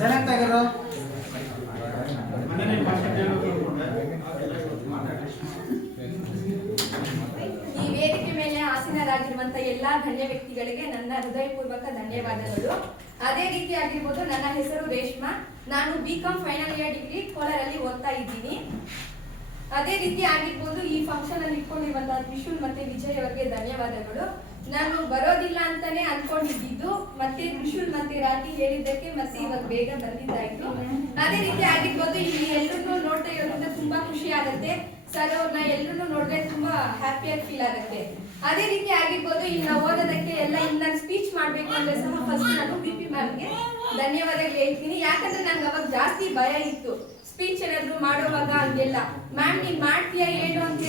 Select ಆಗಿರೋ ಈ ವೇದಿಕೆ ಮೇಲೆ ಆಸೀನರಾಗಿರುವಂತ ಎಲ್ಲಾ ಗಣ್ಯ ವ್ಯಕ್ತಿಗಳಿಗೆ ನನ್ನ ಹೃದಯಪೂರ್ವಕ ಧನ್ಯವಾದಗಳು. ಅದೇ ರೀತಿ ಆಗಿರ್ಬೋದು, ನನ್ನ ಹೆಸರು ರೇಷ್ಮಾ. ನಾನು ಬಿಕಾಂ ಫೈನಲ್ ಇಯರ್ ಡಿಗ್ರಿ ಕೋಲಾರಲ್ಲಿ ಓದ್ತಾ ಇದ್ದೀನಿ. ಅದೇ ರೀತಿ ಆಗಿರ್ಬೋದು, ಈ ಫಂಕ್ಷನ್ ಅಲ್ಲಿ ಇಟ್ಕೊಂಡಿರುವಂತಹ ತ್ರಿಶೂಲ್ ಮತ್ತೆ ವಿಜಯ್ ಅವರಿಗೆ ಧನ್ಯವಾದಗಳು. ನಾನು ಬರೋದಿಲ್ಲ ಅಂತಾನೆ ಅನ್ಕೊಂಡಿದ್ದು, ಮತ್ತೆ ತ್ರಿಶೂಲ್ ಮತ್ತೆ ರಾಖಿ ಹೇಳಿದ್ದಕ್ಕೆ ಮತ್ತೆ ಇವಾಗ ಬೇಗ ಬಂದಿದ್ದಾಯ್ತು. ಅದೇ ರೀತಿ ಆಗಿರ್ಬೋದು, ಇಲ್ಲಿ ಎಲ್ಲರೂ ನೋಡ್ತಾ ಇರೋದ್ರಿಂದ ತುಂಬಾ ಖುಷಿ ಆಗುತ್ತೆ. ಸರ್ ಅವ್ರನ್ನ ಎಲ್ಲರೂ ನೋಡಿದ್ರೆ ತುಂಬಾ ಹ್ಯಾಪಿಯಾಗಿ ಫೀಲ್ ಆಗುತ್ತೆ. ಅದೇ ರೀತಿ ಆಗಿರ್ಬೋದು, ಇಲ್ಲಿ ನಾವು ಓದೋದಕ್ಕೆ ಎಲ್ಲ ಇಲ್ಲಿ ನಾನು ಸ್ಪೀಚ್ ಮಾಡ್ಬೇಕು ಅಂದ್ರೆ ಸಹ ಫಸ್ಟ್ ನಾನು BP ಮ್ಯಾಮ್ಗೆ ಧನ್ಯವಾದಗಳು ಹೇಳ್ತೀನಿ. ಯಾಕಂದ್ರೆ ನಂಗೆ ಅವಾಗ ಜಾಸ್ತಿ ಭಯ ಇತ್ತು ಸ್ಪೀಚ್ ಏನಾದ್ರು ಮಾಡುವಾಗ. ಹಂಗೆಲ್ಲ ಮ್ಯಾಮ್ ನೀನ್ ಮಾಡ್ತೀಯಾ ಏನು ಅಂತ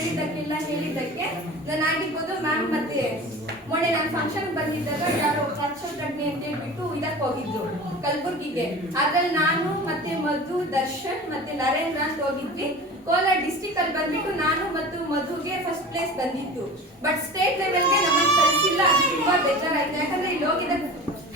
ಹೇಳಿದ್ದಕ್ಕೆ ನಾನು ಆಗಿರ್ಬೋದು ಮ್ಯಾಮ್. ಮತ್ತೆ ಮೊನ್ನೆ ನಾನು ಫಂಕ್ಷನ್ ಬಂದಿದ್ದಾಗ ಯಾರೋ ಕಚ್ಚೋಟಗ್ನಿ ಅಂತ ಹೇಳ್ಬಿಟ್ಟು ಇದಕ್ಕೆ ಹೋಗಿದ್ರು ಕಲಬುರ್ಗಿಗೆ. ಅದ್ರಲ್ಲಿ ನಾನು ಮತ್ತೆ ಮಧು, ದರ್ಶನ್ ಮತ್ತೆ ನರೇಂದ್ರ ಅಂತ ಹೋಗಿದ್ವಿ. ಕೋಲಾರ ಡಿಸ್ಟಿಕ್ ಅಲ್ಲಿ ಬಂದ್ಬಿಟ್ಟು ನಾನು ಮತ್ತು ಮಧುಗೆ ಫಸ್ಟ್ ಪ್ಲೇಸ್ ಬಂದಿತ್ತು. ಬಟ್ ಸ್ಟೇಟ್ ಲೆವೆಲ್ಗೆ ನಮ್ಮನ್ನು ಕಳಿಸಿಲ್ಲ. ಅದು ತುಂಬಾ ಬೇಜಾರಾಯ್ತು. ಯಾಕಂದ್ರೆ ಇಲ್ಲಿ ಹೋಗಿದ್ದ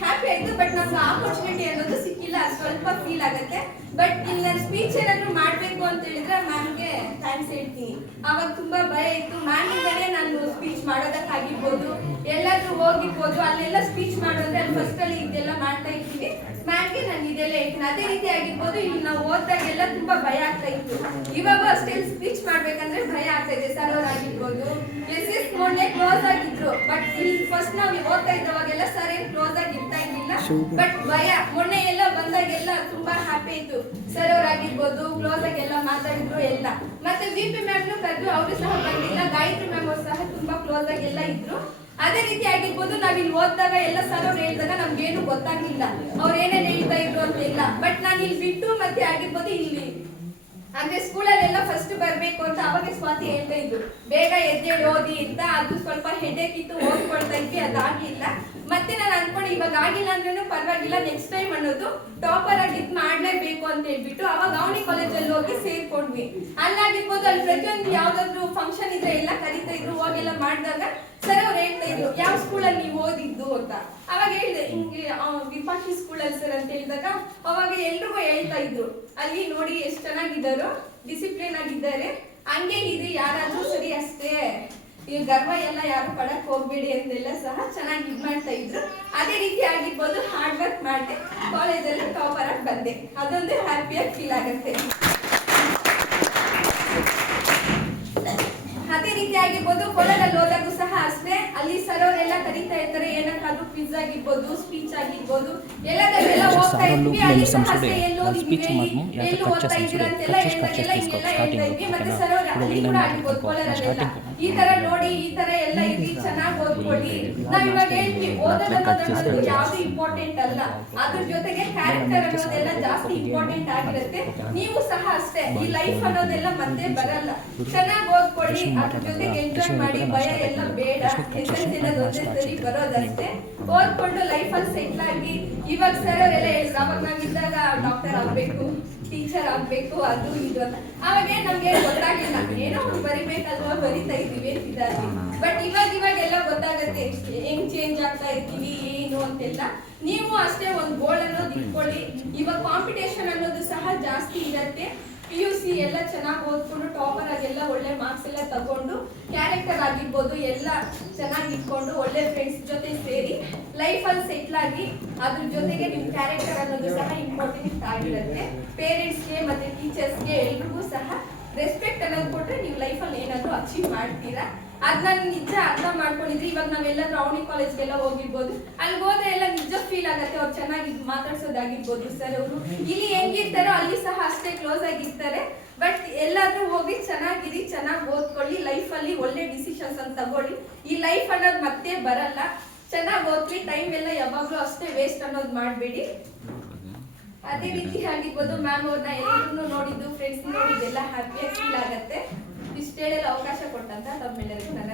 ಹ್ಯಾಪಿ ಆಯ್ತು, ಬಟ್ ನಮ್ಗೆ ಆಪರ್ಚುನಿಟಿ ಅನ್ನೋದು ಸಿಕ್ಕಿಲ್ಲ. ಅದು ಸ್ವಲ್ಪ ಫೀಲ್ ಆಗುತ್ತೆ. ಬಟ್ ಇಲ್ಲಿ ನಾನು ಸ್ಪೀಚ್ ಏನಾದ್ರು ಮಾಡ್ಬೇಕು ಅಂತ ಹೇಳಿದ್ರೆ ಮ್ಯಾಮ್ಗೆ ಥ್ಯಾಂಕ್ಸ್ ಹೇಳ್ತೀನಿ. ಅವಾಗ ತುಂಬಾ ಭಯ ಇತ್ತು. ಮ್ಯಾಮಿಂದಲೇ ನಾನು ಸ್ಪೀಚ್ ಮಾಡೋದಕ್ಕಾಗಿರ್ಬೋದು, ಎಲ್ಲಾದ್ರೂ ಹೋಗಿರ್ಬೋದು, ಅಲ್ಲೆಲ್ಲ ಸ್ಪೀಚ್ ಮಾಡೋದ್ರೆ ಅಲ್ಲಿ ಫಸ್ಟ್ ಅಲ್ಲಿ ಇದೆಲ್ಲ ಮಾಡ್ತಾ ಇರ್ತೀವಿ. ಮ್ಯಾಮ್ಗೆ ನಾನು ಇದೆಲ್ಲ ಹೇಳ್ತೀನಿ. ಅದೇ ರೀತಿ ಆಗಿರ್ಬೋದು, ಇಲ್ಲಿ ನಾವು ಓದಿದಾಗೆಲ್ಲ ತುಂಬಾ ಭಯ ಆಗ್ತಾ ಇತ್ತು. ಇವಾಗ ಅಷ್ಟೇ ಸ್ಪೀಚ್ ಮಾಡ್ಬೇಕಂದ್ರೆ ಭಯ ಆಗ್ತಾ ಇದೆ. ಸರ್ ಅವ್ರು ಆಗಿರ್ಬೋದು, ಎಸ್ ಮೊನ್ನೆ ಕ್ಲೋಸ್ ಆಗಿದ್ರು. ಬಟ್ ಇಲ್ಲಿ ಫಸ್ಟ್ ನಾವು ಓದ್ತಾ ಇದ್ದವಾಗೆಲ್ಲ ಸರ್ ಏನ್ ಕ್ಲೋಸ್ ಆಗಿ ಇರ್ತಾ ಇರ್ಲಿಲ್ಲ. ಬಟ್ ಭಯ. ಮೊನ್ನೆ ಎಲ್ಲ ಬಂದಾಗೆಲ್ಲ ತುಂಬಾ ಹ್ಯಾಪಿ ಇತ್ತು. ಸರ್ ಅವ್ರು ಆಗಿರ್ಬೋದು ಕ್ಲೋಸ್ ಆಗಿ ಎಲ್ಲ ಮಾತಾಡಿದ್ರು ಎಲ್ಲ. ಮತ್ತೆ BP ಮ್ಯಾಮ್ನು ಕರೆದ್ರು, ಅವರು ಸಹ ಬಂದಿಲ್ಲ. ಗಾಯತ್ರಿ ಮ್ಯಾಮ್ ಅವ್ರು ಸಹ ತುಂಬಾ ಕ್ಲೋಸ್ ಆಗಿ ಎಲ್ಲ ಇದ್ರು. ಅದೇ ರೀತಿ ಆಗಿರ್ಬೋದು, ನಾವ್ ಇಲ್ಲಿ ಓದಿದಾಗ ಎಲ್ಲ ಸರ್ ಅವ್ರು ಹೇಳಿದಾಗ ನಮ್ಗೇನು ಗೊತ್ತಾಗ್ಲಿಲ್ಲ ಅವ್ರು ಏನೇನ್ ಹೇಳ್ತಾ ಇದ್ರು ಅಂತ ಇಲ್ಲ. ಬಟ್ ನಾನು ಇಲ್ಲಿ ಬಿಟ್ಟು ಮತ್ತೆ ಆಗಿರ್ಬೋದು ಇಲ್ಲಿ ಅಂದ್ರೆ ಸ್ಕೂಲಲ್ಲೆಲ್ಲ ಫಸ್ಟ್ ಬರ್ಬೇಕು ಅಂತ ಅವಾಗ ಸ್ವಾತಿ ಹೇಳ್ತಾ ಇದ್ರು, ಬೇಗ ಎದ್ದೇಳಿ ಓದಿ ಅಂತ. ಅದು ಸ್ವಲ್ಪ ಹೆಡ್ಡೇಕ್ ಇತ್ತು, ಓದ್ಕೊಳ್ತಾ ಇದ್ವಿ, ಅದಾಗ್ಲಿಲ್ಲ. ಮತ್ತೆ ನಾನು ಅನ್ಕೊಂಡು ಇವಾಗ ಆಗಿಲ್ಲ ಅಂದ್ರೂ ಪರವಾಗಿಲ್ಲ, ನೆಕ್ಸ್ಟ್ ಟೈಮ್ ಅನ್ನೋದು ಟಾಪರ್ ಆಗಿ ಇದ್ ಮಾಡ್ಲೇಬೇಕು ಅಂತ ಹೇಳ್ಬಿಟ್ಟು ಅವಾಗ ಅವನಿ ಕಾಲೇಜಲ್ಲಿ ಹೋಗಿ ಸೇರ್ಕೊಂಡ್ವಿ. ಅಲ್ಲಾಗಿರ್ಬೋದು, ಅಲ್ಲಿ ಪ್ರತಿಯೊಂದು ಯಾವ್ದಾದ್ರು ಫಂಕ್ಷನ್ ಇದ್ರೆ ಎಲ್ಲ ಕರಿತಾ ಇದ್ರು. ಹೋಗೆಲ್ಲ ಮಾಡಿದಾಗ ಸರ್ ಅವ್ರು ಹೇಳ್ತಾ ಇದ್ರು, ಯಾವ ಸ್ಕೂಲಲ್ಲಿ ನೀವು ಓದಿದ್ದು ಅಂತ. ಅವಾಗ ಹೇಳಿದೆ ಹಿಂಗೆ ವಿಪಾಶಿ ಸ್ಕೂಲಲ್ಲಿ ಸರ್ ಅಂತ ಹೇಳಿದಾಗ ಅವಾಗ ಎಲ್ರಿಗೂ ಹೇಳ್ತಾ ಇದ್ರು, ಅಲ್ಲಿ ನೋಡಿ ಎಷ್ಟು ಚೆನ್ನಾಗಿದ್ದಾರೋ, ಡಿಸಿಪ್ಲಿನ್ ಆಗಿದ್ದಾರೆ, ಹಂಗೆ ಇದ್ರಿ ಯಾರಾದ್ರೂ ಸರಿ ಅಷ್ಟೇ, ಈ ಗರ್ವ ಎಲ್ಲ ಯಾರು ಪಡಕ್ ಹೋಗ್ಬೇಡಿ ಅಂತೆಲ್ಲ ಸಹ ಚೆನ್ನಾಗಿ ಇದ್ ಮಾಡ್ತಾ ಇದ್ರು. ಅದೇ ರೀತಿ ಆಗಿರ್ಬೋದು, ಹಾರ್ಡ್ ವರ್ಕ್ ಮಾಡಿದೆ, ಕಾಲೇಜಲ್ಲಿ ಟಾಪರ್ ಆಗಿ ಬಂದೆ. ಅದೊಂದು ಹ್ಯಾಪಿಯಾಗಿ ಫೀಲ್ ಆಗುತ್ತೆ. ಅದೇ ರೀತಿ ಆಗಿರ್ಬೋದು, ಕೋಲಾರಲ್ಲಿ ಹೋದಾಗೂ ಸಹ ಅಷ್ಟೇ, ಅಲ್ಲಿ ಸರ್ ಅವರೆಲ್ಲ ಕರೀತಾ ಇರ್ತಾರೆ. ಏನಕ್ಕಾದ್ರೂ ಕ್ವಿಜ್ ಆಗಿರ್ಬೋದು, ಸ್ಪೀಚ್ ಆಗಿರ್ಬೋದು, ಎಲ್ಲದೆಲ್ಲ ಹೋಗ್ತಾ ಇದ್ವಿ. ಅಲ್ಲಿ ಸಹ ಅಷ್ಟೇ, ಎಲ್ಲಿ ಓದ್ತಾ ಇದ್ದೀರಾ ಅಂತೆಲ್ಲ ಹೇಳಿದಾಗೆಲ್ಲ ಹಿಂಗೆಲ್ಲ ಹೇಳ್ತಾ ಇದ್ವಿ. ಮತ್ತೆ ಸರ್ ಅವ್ರ ಅಲ್ಲಿ ಕೂಡ ಆಗಿರ್ಬೋದು ಕೋಲಾರಲ್ಲೆಲ್ಲ ಈ ತರ ನೋಡಿ, ಈ ತರ ಎಲ್ಲ ಇದ್ರಿ, ಚೆನ್ನಾಗಿ ಓದ್ಕೊಳ್ಳಿ. ನಾವ್ ಇವಾಗ ಹೇಳ್ತೀವಿ ಓದೋದು ಯಾವ್ದು ಇಂಪಾರ್ಟೆಂಟ್ ಅಲ್ಲ, ಅದ್ರ ಜೊತೆಗೆ ಕ್ಯಾರೆಕ್ಟರ್ ಅನ್ನೋದೆಲ್ಲ ಜಾಸ್ತಿ ಇಂಪಾರ್ಟೆಂಟ್ ಆಗಿರುತ್ತೆ. ನೀವು ಸಹ ಅಷ್ಟೇ, ಈ ಲೈಫ್ ಅನ್ನೋದೆಲ್ಲ ಮತ್ತೆ ಬರಲ್ಲ. ಚೆನ್ನಾಗಿ ಓದ್ಕೊಳ್ಳಿ, ಅದ್ರ ಜೊತೆಗೆ ಎಂಜಾಯ್ ಮಾಡಿ. ಭಯ ಎಲ್ಲ ಬೇಡ, ಎಸ್ಎಲ್ಸಿ ಒಂದೇ ಸರಿ ಬರೋದಷ್ಟೇ. ಓದ್ಕೊಂಡು ಲೈಫಲ್ಲಿ ಸೆಟ್ಲ್ ಆಗಿ. ಇವಾಗ ಸರ್ ಅವರೆಲ್ಲ ಹೇಳಿದ್ರು, ಅವಾಗ ನಾವಿದ್ದಾಗ ಡಾಕ್ಟರ್ ಆಗ್ಬೇಕು, ಟೀಚರ್ ಆಗ್ಬೇಕು, ಅದು ಇದು ಅಂತ. ಅವಾಗ ನಮ್ಗೆ ಗೊತ್ತಾಗಿಲ್ಲ, ಏನೋ ಒಂದು ಬರಿಬೇಕಲ್ವಾ, ಬರಿತಾ ಇದೀವಿ ಅಂತಿದ್ದಾರೆ. ಬಟ್ ಇವಾಗ ಎಲ್ಲ ಗೊತ್ತಾಗತ್ತೆ, ಹೆಂಗ್ ಚೇಂಜ್ ಆಗ್ತಾ ಇರ್ತೀವಿ ಏನು ಅಂತೆಲ್ಲ. ನೀವು ಅಷ್ಟೇ ಒಂದು ಗೋಲ್ ಅನ್ನೋದು ಇಟ್ಕೊಳ್ಳಿ. ಇವಾಗ ಕಾಂಪಿಟೇಷನ್ ಅನ್ನೋದು ಸಹ ಜಾಸ್ತಿ ಇರತ್ತೆ. PUC ಎಲ್ಲ ಚೆನ್ನಾಗಿ ಓದ್ಕೊಂಡು ಟಾಪರ್ ಆಗೆಲ್ಲ ಒಳ್ಳೆ ಮಾರ್ಕ್ಸ್ ಎಲ್ಲ ತಗೊಂಡು, ಕ್ಯಾರೆಕ್ಟರ್ ಆಗಿರ್ಬೋದು ಎಲ್ಲ ಚೆನ್ನಾಗಿ ಇಟ್ಕೊಂಡು, ಒಳ್ಳೆ ಫ್ರೆಂಡ್ಸ್ ಜೊತೆ ಸೇರಿ ಲೈಫಲ್ಲಿ ಸೆಟ್ಲ್ ಆಗಿ. ಅದ್ರ ಜೊತೆಗೆ ನಿಮ್ ಕ್ಯಾರೆಕ್ಟರ್ ಅನ್ನೋದು ಸಹ ಇಂಪಾರ್ಟೆಂಟ್ ಆಗಿರುತ್ತೆ. ಪೇರೆಂಟ್ಸ್ಗೆ ಮತ್ತೆ ಟೀಚರ್ಸ್ಗೆ ಎಲ್ರಿಗೂ ಸಹ ರೆಸ್ಪೆಕ್ಟ್ ಅನ್ನೋದು ಕೊಟ್ರೆ ನೀವು ಲೈಫಲ್ಲಿ ಏನಾದರೂ ಅಚೀವ್ ಮಾಡ್ತೀರಾ. ಅದನ್ನ ನಿಜ ಅರ್ಥ ಮಾಡ್ಕೊಂಡಿದ್ರಿ. ಇವಾಗ ನಾವೆಲ್ಲರೂ ಅವನಿ ಕಾಲೇಜ್ಗೆಲ್ಲ ಹೋಗಿರ್ಬೋದು, ಅಲ್ಲಿ ಹೋದ್ರೆ ಎಲ್ಲ ನಿಜ ಫೀಲ್ ಆಗತ್ತೆ. ಅವ್ರು ಚೆನ್ನಾಗಿ ಮಾತಾಡ್ಸೋದಾಗಿರ್ಬೋದು ಸರ್ ಅವರು. ಇಲ್ಲಿ ಹೆಂಗಿರ್ತಾರೋ ಅಲ್ಲಿ ಸಹ ಅಷ್ಟೇ ಕ್ಲೋಸ್ ಆಗಿರ್ತಾರೆ. ಬಟ್ ಎಲ್ಲಾದ್ರೂ ಹೋಗಿ ಚೆನ್ನಾಗಿರಿ, ಚೆನ್ನಾಗಿ ಓದ್ಕೊಳ್ಳಿ, ಲೈಫಲ್ಲಿ ಒಳ್ಳೆ ಡಿಸಿಷನ್ಸ್ ಅಂತ ತಗೊಳ್ಳಿ. ಈ ಲೈಫ್ ಅನ್ನೋದು ಮತ್ತೆ ಬರಲ್ಲ. ಚೆನ್ನಾಗಿ ಓದ್ರಿ, ಟೈಮ್ ಎಲ್ಲ ಯಾವಾಗಲೂ ಅಷ್ಟೇ ವೇಸ್ಟ್ ಅನ್ನೋದು ಮಾಡಬೇಡಿ. ಅದೇ ರೀತಿ ಆಗಿರ್ಬೋದು, ಮ್ಯಾಮ್ ಅವ್ರನ್ನ ಎಲ್ಲರೂ ನೋಡಿದ್ದು, ಫ್ರೆಂಡ್ಸ್ ನೋಡಿದ್ದೆಲ್ಲ ಹ್ಯಾಪಿಯಾಗಿ ಫೀಲ್ ಆಗತ್ತೆ. ಇಷ್ಟು ಹೇಳಲು ಅವಕಾಶ ಕೊಟ್ಟಂತ ತಮ್ಮೆಲ್ಲರಿಗೂ ನನ್ನ